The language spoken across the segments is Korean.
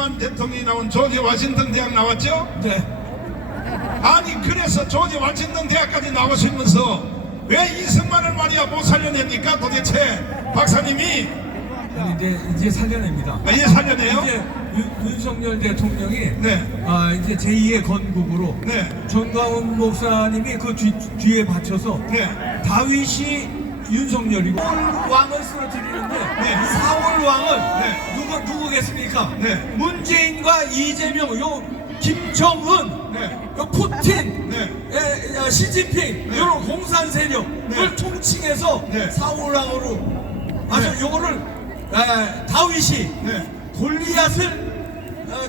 이승만 대통령이 나온 조지 워싱턴 대학 나왔죠? 네. 아니 그래서 조지 워싱턴 대학까지 나오시면서 왜 이승만을 말이야 못 살려냅니까 도대체 박사님이? 아니, 이제 살려냅니다. 아, 이제 살려내요? 이제 윤석열 대통령이 네. 이제 제2의 건국으로 네. 전광훈 목사님이 그 뒤에 받쳐서 네. 다윗이 윤석열이고 사울 왕을 쓰러뜨리는데 네. 사울 왕은 네. 누구겠습니까? 네. 문재인과 이재명, 요 김정은, 네. 요 푸틴, 네. 시진핑 네. 이런 공산 세력을 네. 통칭해서 네. 사울 왕으로 아주 네. 요거를 다윗이 네. 골리앗을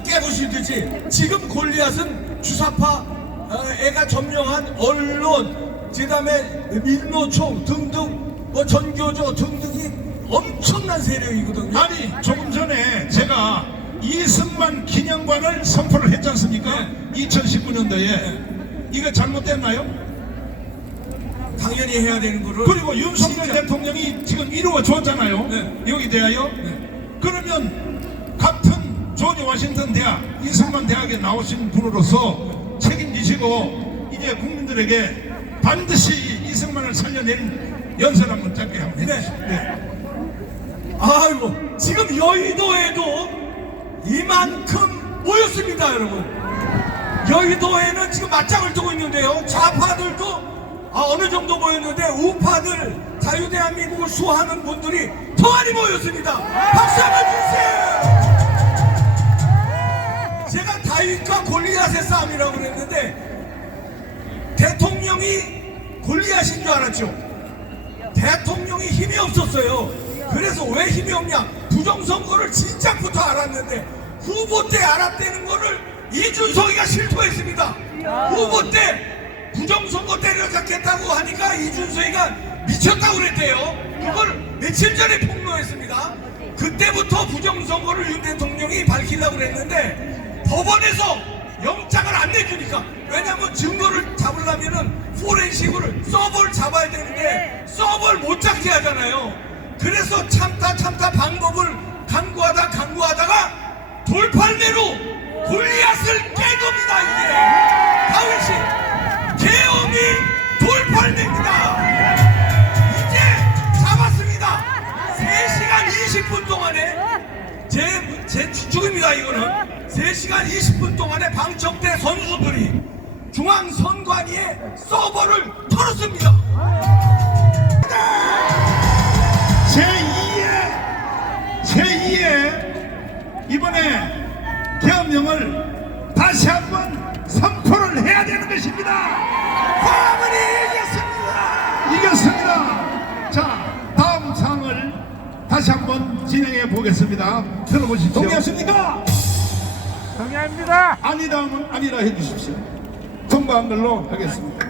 깨부시듯이 지금 골리앗은 주사파 애가 점령한 언론, 그다음에 민노총 등등 뭐 전교조 등등이 엄청난 세력이거든요. 아니 조금 전에 제가 이승만 기념관을 선포를 했지 않습니까? 네. 2019년도에 이거 잘못됐나요? 당연히 해야 되는 거를. 그리고 윤석열 진짜. 대통령이 지금 이루어 줬잖아요. 네. 여기 대하여. 그러면 같은 조지 워싱턴 대학, 이승만 대학에 나오신 분으로서 책임지시고 이제 국민들에게 반드시 이승만을 살려내는 연설 한번 짧게 한번 해주시죠. 네. 아이고, 지금 여의도에도 이만큼 모였습니다, 여러분. 여의도에는 지금 맞짱을 뜨고 있는데요. 좌파들도 어느 정도 모였는데 우파들, 자유대한민국을 수호하는 분들이 더 많이 모였습니다. 박수 한번 주세요. 제가 다윗과 골리앗의 싸움이라고 그랬는데 대통령이 골리앗인 줄 알았죠. 대통령이 힘이 없었어요. 그래서 왜 힘이 없냐? 부정선거를 진작부터 알았는데 후보 때 알았다는 거를 이준석이가 실토했습니다. 후보 때 부정선거 때려잡겠다고 하니까 이준석이가 미쳤다고 그랬대요. 그걸 며칠 전에 폭로했습니다. 그때부터 부정선거를 윤 대통령이 밝히려고 그랬는데 법원에서 영장을 안 내주니까, 왜냐면 증거를 잡으려면은 포렌식으로 서버를 잡아야 되는데 서버를 못 잡게 하잖아요. 그래서 참다 방법을 강구하다가 돌팔매로 골리앗을 깬 겁니다. 이게 다윗이 계엄이 돌팔매입니다. 이제 잡았습니다. 3시간 20분 동안에 제 추측입니다. 이거는 3시간 20분 동안에 방청대 선수들이 중앙선관위의 서버를 털었습니다. 제2의 이번에 계엄령을 다시 한번 선포를 해야 되는 것입니다. 광화문이 이겼습니다. 자, 다음 사항을 다시 한번 진행해 보겠습니다. 들어보십시오. 동의하십니까? 동의합니다. 아니다 하면 아니라 해주십시오. 통과한 걸로 하겠습니다.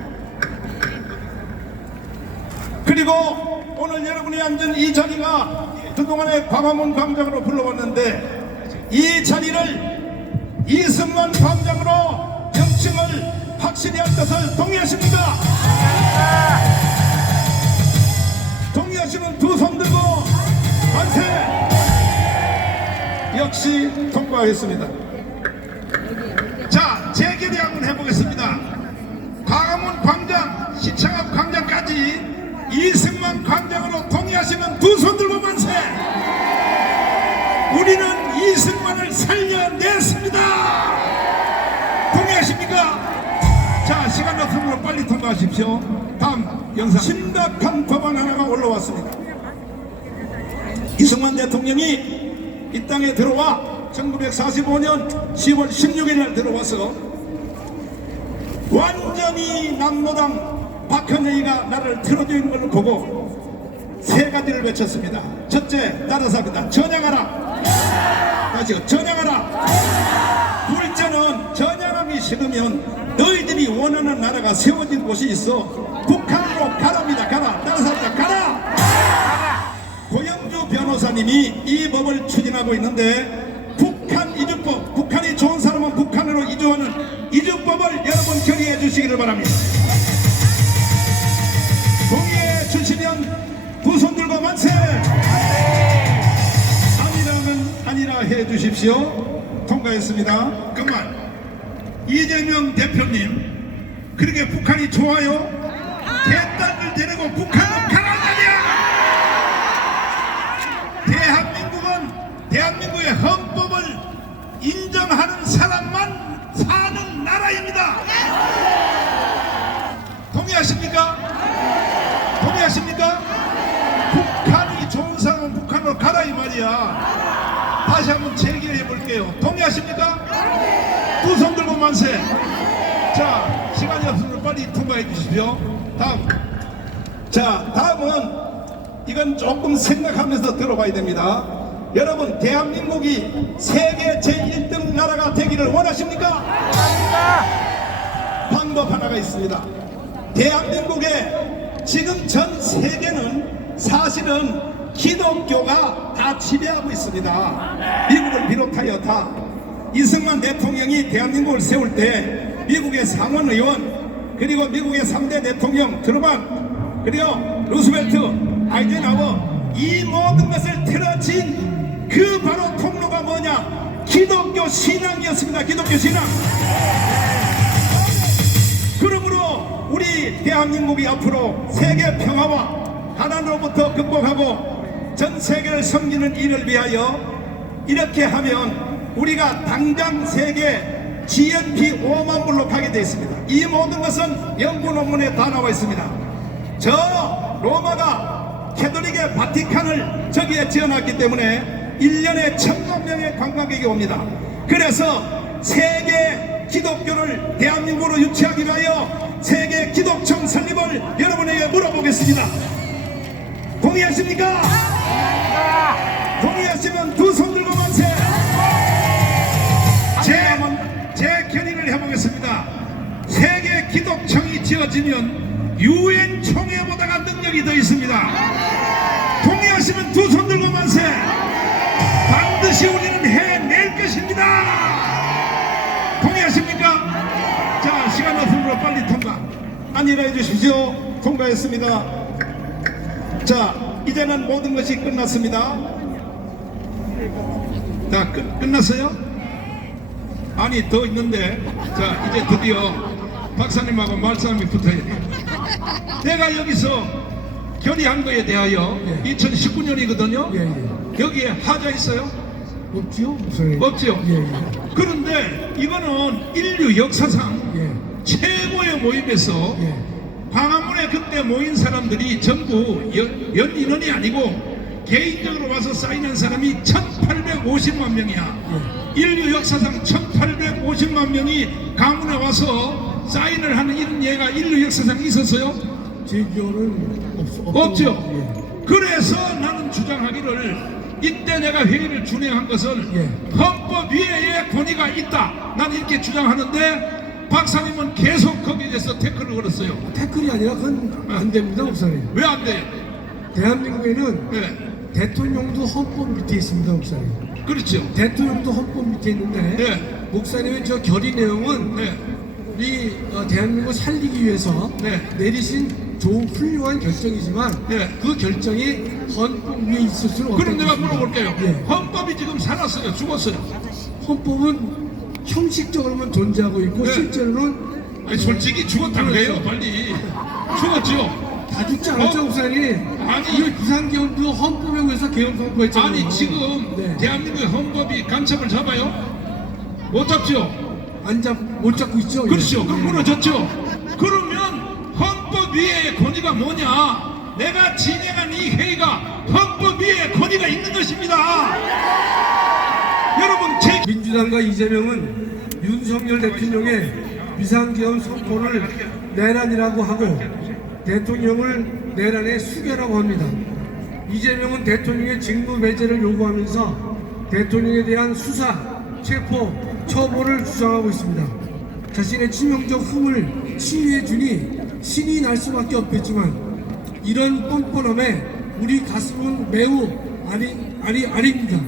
그리고 오늘 여러분이 앉은 이 자리가 그동안에 광화문 광장으로 불러왔는데 이 자리를 이승만 광장으로 명칭을 확실히 할 것을 동의하십니까? 동의하시면 두 손 들고 만세! 역시 통과했습니다. 자, 재결의 한번 해보겠습니다. 광화문 광장, 시청 앞 광장까지 이승만 광장으로 동의하시면 두 손 들고 만세! 우리는 이승만을 살려냈습니다! 동의하십니까? 자, 시간 없으므로 빨리 통과하십시오. 다음 영상. 심각한 법안 하나가 올라왔습니다. 이승만 대통령이 이 땅에 들어와 1945년 10월 16일 날 들어와서 완전히 남로당 박헌영이가 나를 틀어져 있는 걸 보고 세 가지를 외쳤습니다. 첫째, 따라서합니다. 전향하라. 다시요, 전향하라. 둘째는 전향하기 싫으면 너희들이 원하는 나라가 세워진 곳이 있어 북한으로 가랍니다. 가라. 따라서합니다. 가라. 고영주 변호사님이 이 법을 추진하고 있는데 북한 이주법, 북한이 좋은 사람은 북한으로 이주하는 이주법을 여러분 결의해 주시기를 바랍니다. 동의해 주시면 두 손 들고 만세! 아니라면 아니라 해 주십시오. 통과했습니다. 그만 이재명 대표님 그렇게 북한이 좋아요? 대딸을 데리고 북한은 가란 말이야. 대한민국의 헌법을 인정하는 사람만 사는 나라입니다. 동의하십니까? 동의하십니까? 북한이 좋은 사람은 북한으로 가라 이 말이야. 다시 한번 제기해 볼게요. 동의하십니까? 두 손 들고 만세. 자, 시간이 없으면 빨리 통과해 주십시오. 다음. 자, 다음은 이건 조금 생각하면서 들어봐야 됩니다. 여러분, 대한민국이 세계 제1등 나라가 되기를 원하십니까? 방법 하나가 있습니다. 대한민국의 지금 전 세계는 사실은 기독교가 다 지배하고 있습니다. 미국을 비롯하여 다. 이승만 대통령이 대한민국을 세울 때 미국의 상원의원 그리고 미국의 3대 대통령 트루먼 그리고 루스벨트 아이젠하워 이 모든 것을 틀어진 그 바로 통로가 뭐냐? 기독교 신앙이었습니다. 기독교 신앙. 그러므로 우리 대한민국이 앞으로 세계 평화와 가난으로부터 극복하고 전 세계를 섬기는 일을 위하여 이렇게 하면 우리가 당장 세계 GNP 5만 불로 가게 되어 있습니다. 이 모든 것은 연구 논문에 다 나와 있습니다. 저 로마가 캐톨릭의 바티칸을 저기에 지어놨기 때문에 1년에 1,000만 명의 관광객이 옵니다. 그래서 세계 기독교를 대한민국으로 유치하기 위하여 세계 기독청 설립을 여러분에게 물어보겠습니다. 동의하십니까? 동의하시면 두 손 들고 만세. 제 견인을 해보겠습니다. 세계 기독청이 지어지면 UN 총회보다가 능력이 더 있습니다. 동의하시면 두 손 들고 만세. 반드시 우리는 해낼 것입니다. 동의하십니까? 자, 시간 없으므로 빨리 통과. 안일해 주십시오. 통과했습니다. 자, 이제는 모든 것이 끝났습니다. 자, 끝났어요? 아니, 더 있는데. 자, 이제 드디어 박사님하고 말싸움이 붙어야 돼. 내가 여기서 결의한 거에 대하여 2019년이거든요. 여기에 하자 있어요? 없지요? 없죠? 예. 그런데 이거는 인류 역사상 최고의 모임에서 광화문에 그때 모인 사람들이 전부 연 인원이 아니고 개인적으로 와서 사인한 사람이 1,850만 명이야. 인류 역사상 1,850만 명이 강문에 와서 사인을 하는 이런 예가 인류 역사상 있었어요? 제 기억은 없죠? 그래서 나는 주장하기를 이때 내가 회의를 준행한 것은 헌법 위에 권위가 있다. 나는 이렇게 주장하는데 박사님은 계속 거기에 대해서 태클을 걸었어요. 태클이 아니라 그건 안 됩니다, 목사님. 왜 안 돼요? 대한민국에는 대통령도 헌법 밑에 있습니다, 목사님. 그렇죠. 대통령도 헌법 밑에 있는데 목사님의 저 결의 내용은 우리 대한민국 살리기 위해서 내리신 좋은 훌륭한 결정이지만 그 결정이 헌법 위에 있을 수는 없다. 그럼 내가 물어볼게요. 헌법이 지금 살았어요? 죽었어요? 헌법은 형식적으로는 존재하고 있고 실제로는 아니, 솔직히 죽었다고 해요. 빨리 죽었죠. 다 죽지 않았죠, 목사님. 아니, 이 비상계엄도 헌법에 의해서 계엄 선포했잖아요. 아니, 지금 대한민국의 헌법이 간첩을 잡아요? 못 잡죠? 못 잡고 있죠. 그렇죠. 그럼 무너졌죠. 그러면 헌법 위에 권위가 뭐냐? 내가 진행한 이 회의가 헌법 위에 권위가 있는 것입니다. 여러분, 민주당과 이재명은 윤석열 대통령의 비상계엄 선포를 내란이라고 하고 대통령을 내란의 수괴라고 합니다. 이재명은 대통령의 직무 배제를 요구하면서 대통령에 대한 수사, 체포, 처벌을 주장하고 있습니다. 자신의 치명적 흠을 치유해 주니 신이 날 수밖에 없겠지만 이런 뻔뻔함에 우리 가슴은 매우 아립니다.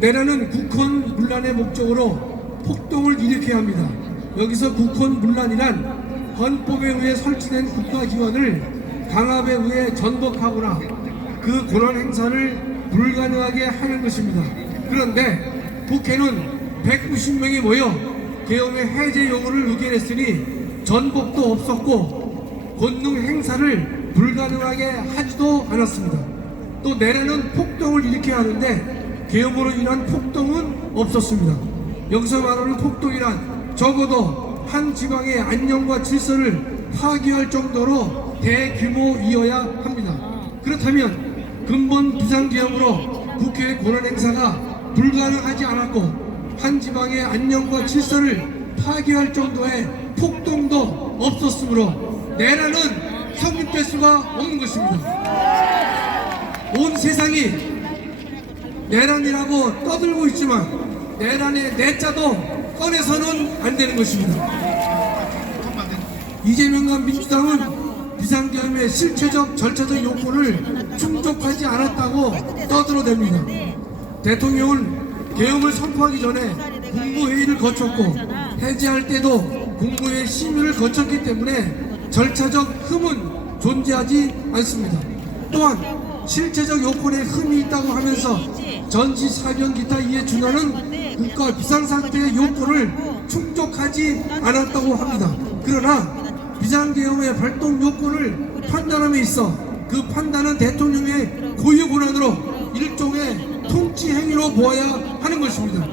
내란은 국헌 문란의 목적으로 폭동을 일으켜야 합니다. 여기서 국헌 문란이란 헌법에 의해 설치된 국가기관을 강압에 의해 전복하거나 그 권한 행사를 불가능하게 하는 것입니다. 그런데 국회는 190명이 모여 계엄의 해제 요구를 의견했으니 전복도 없었고 권능 행사를 불가능하게 하지도 않았습니다. 또 내라는 폭동을 일으켜야 하는데 계엄으로 인한 폭동은 없었습니다. 여기서 말하는 폭동이란 적어도 한 지방의 안녕과 질서를 파괴할 정도로 대규모이어야 합니다. 그렇다면 근본 비상계엄으로 국회의 권한 행사가 불가능하지 않았고 한 지방의 안녕과 질서를 파괴할 정도의 폭동도 없었으므로 내라는 성립될 수가 없는 것입니다. 온 세상이 내란이라고 떠들고 있지만 내란의 내자도 꺼내서는 안 되는 것입니다. 이재명과 민주당은 비상계엄의 실체적 절차적 요건을 충족하지 않았다고 떠들어댑니다. 대통령은 계엄을 선포하기 전에 국무회의를 거쳤고 해제할 때도 국무회의 심의를 거쳤기 때문에 절차적 흠은 존재하지 않습니다. 또한 실체적 요건에 흠이 있다고 하면서 전시, 사변, 기타 이에 준하는 국가 비상상태의 요건을 충족하지 않았다고 합니다. 그러나 비상계엄의 발동 요건을 판단함에 있어 그 판단은 대통령의 고유 권한으로 일종의 통치행위로 보아야 하는 것입니다.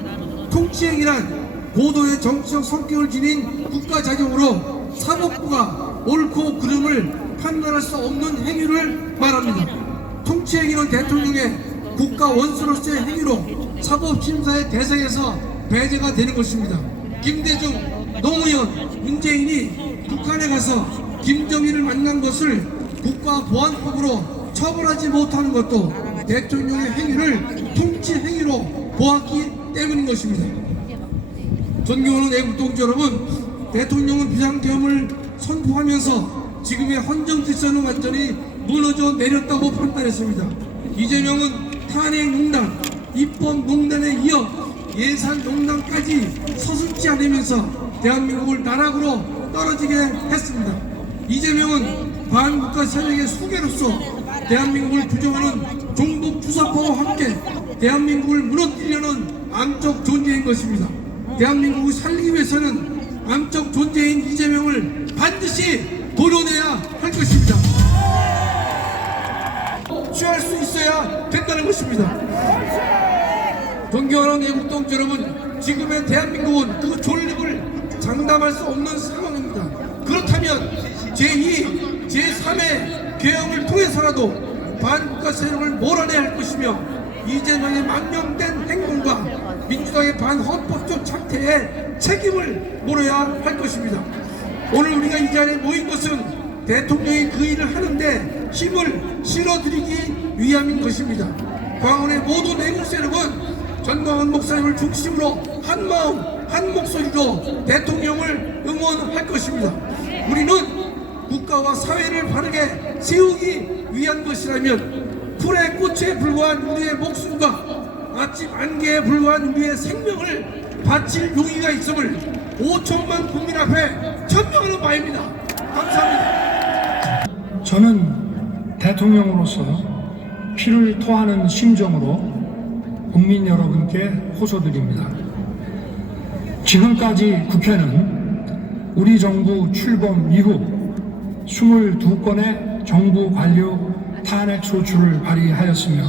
통치행위란 고도의 정치적 성격을 지닌 국가자격으로 사법부가 옳고 그름을 판단할 수 없는 행위를 말합니다. 통치행위는 대통령의 국가 원수로서의 행위로 사법심사의 대상에서 배제가 되는 것입니다. 김대중, 노무현, 문재인이 북한에 가서 김정일을 만난 것을 국가보안법으로 처벌하지 못하는 것도 대통령의 행위를 통치행위로 보았기 때문인 것입니다. 존경하는 애국동지 여러분, 대통령은 비상계엄을 선포하면서 지금의 헌정질서는 완전히 무너져 내렸다고 판단했습니다. 이재명은 탄핵농단, 입법농단에 이어 예산농단까지 서슴지 않으면서 대한민국을 나락으로 떨어지게 했습니다. 이재명은 반국가 세력의 수괴로서 대한민국을 부정하는 종북 주사파와 함께 대한민국을 무너뜨리려는 암적 존재인 것입니다. 대한민국을 살리기 위해서는 암적 존재인 이재명을 반드시 도려내야 할 것입니다. 취할 수 있어야 된다는 것입니다. 존경하는 애국동지 여러분, 지금의 대한민국은 그 존립을 장담할 수 없는 상황입니다. 그렇다면 제2, 제3의 계엄을 통해서라도 반국가 세력을 몰아내야 할 것이며 이재명의 망명된 행동과 민주당의 반헌법적 착태에 책임을 물어야 할 것입니다. 오늘 우리가 이 자리에 모인 것은 대통령이 그 일을 하는데 힘을 실어드리기 위함인 것입니다. 광원의 모든 애국 세력은 전광훈 목사님을 중심으로 한마음 한 목소리로 대통령을 응원할 것입니다. 우리는 국가와 사회를 바르게 세우기 위한 것이라면 풀의 꽃에 불과한 우리의 목숨과 아침 안개에 불과한 우리의 생명을 바칠 용의가 있음을 5천만 국민 앞에 천명하는 바입니다. 감사합니다. 저는 대통령으로서 피를 토하는 심정으로 국민 여러분께 호소드립니다. 지금까지 국회는 우리 정부 출범 이후 22건의 정부 관료 탄핵 소추를 발의하였으며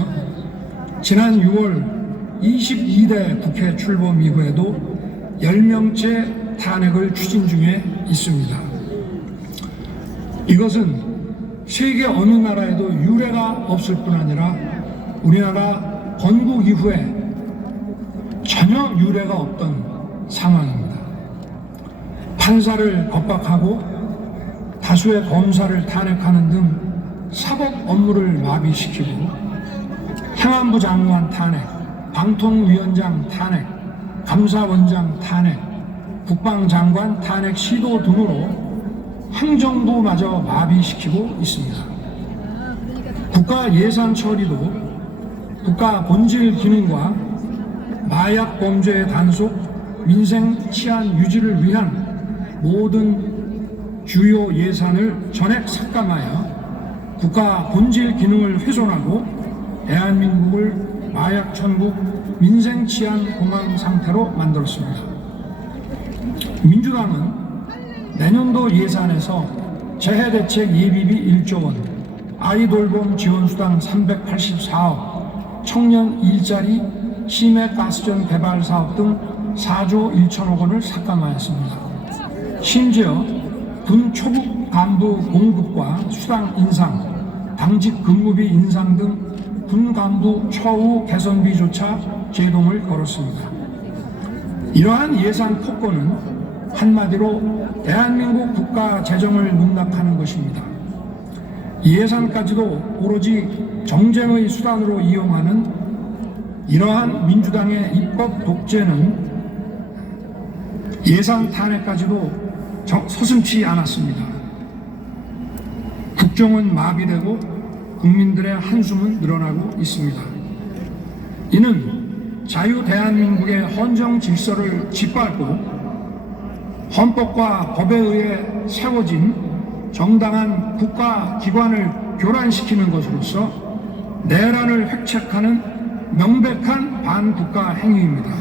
지난 6월 22대 국회 출범 이후에도 10명째 탄핵을 추진 중에 있습니다. 이것은 세계 어느 나라에도 유례가 없을 뿐 아니라 우리나라 건국 이후에 전혀 유례가 없던 상황입니다. 판사를 겁박하고 다수의 검사를 탄핵하는 등 사법 업무를 마비시키고 행안부 장관 탄핵, 방통위원장 탄핵, 감사원장 탄핵, 국방장관 탄핵 시도 등으로 행정부마저 마비시키고 있습니다. 국가 예산 처리도 국가 본질 기능과 마약 범죄의 단속, 민생 치안 유지를 위한 모든 주요 예산을 전액 삭감하여 국가 본질 기능을 훼손하고 대한민국을 마약 천국, 민생 치안 공황 상태로 만들었습니다. 민주당은 내년도 예산에서 재해대책 예비비 1조 원, 아이돌봄 지원수당 384억, 청년 일자리, 심해가스전 개발 사업 등 4조 1천억 원을 삭감하였습니다. 심지어 군 초급 간부 공급과 수당 인상, 당직 근무비 인상 등 군 간부 처우 개선비조차 제동을 걸었습니다. 이러한 예산 폭거는 한마디로 대한민국 국가 재정을 농락하는 것입니다. 이 예산까지도 오로지 정쟁의 수단으로 이용하는 이러한 민주당의 입법 독재는 예산 탄핵까지도 서슴지 않았습니다. 국정은 마비되고 국민들의 한숨은 늘어나고 있습니다. 이는 자유 대한민국의 헌정 질서를 짓밟고 헌법과 법에 의해 세워진 정당한 국가기관을 교란시키는 것으로서 내란을 획책하는 명백한 반국가 행위입니다.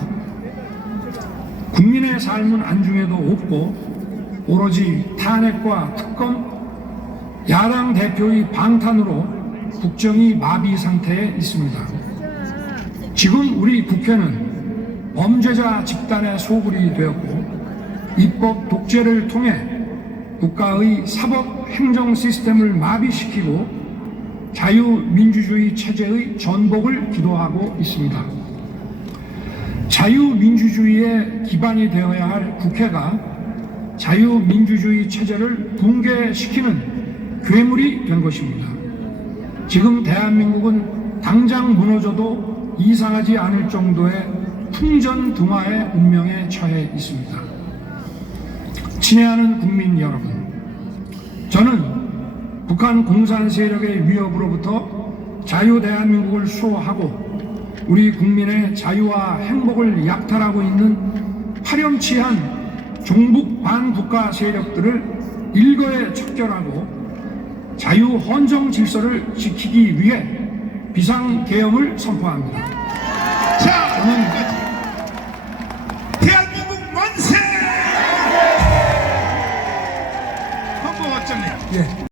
국민의 삶은 안중에도 없고 오로지 탄핵과 특검, 야당 대표의 방탄으로 국정이 마비 상태에 있습니다. 지금 우리 국회는 범죄자 집단의 소굴이 되었고 입법 독재를 통해 국가의 사법 행정 시스템을 마비시키고 자유민주주의 체제의 전복을 기도하고 있습니다. 자유민주주의의 기반이 되어야 할 국회가 자유민주주의 체제를 붕괴시키는 괴물이 된 것입니다. 지금 대한민국은 당장 무너져도 이상하지 않을 정도의 풍전등화의 운명에 처해 있습니다. 친애하는 국민 여러분, 저는 북한 공산 세력의 위협으로부터 자유 대한민국을 수호하고 우리 국민의 자유와 행복을 약탈하고 있는 파렴치한 종북 반국가 세력들을 일거에 척결하고 자유 헌정 질서를 지키기 위해 비상계엄을 선포합니다. 자, 저는 대한민국 만세! 홍보과장님. 예.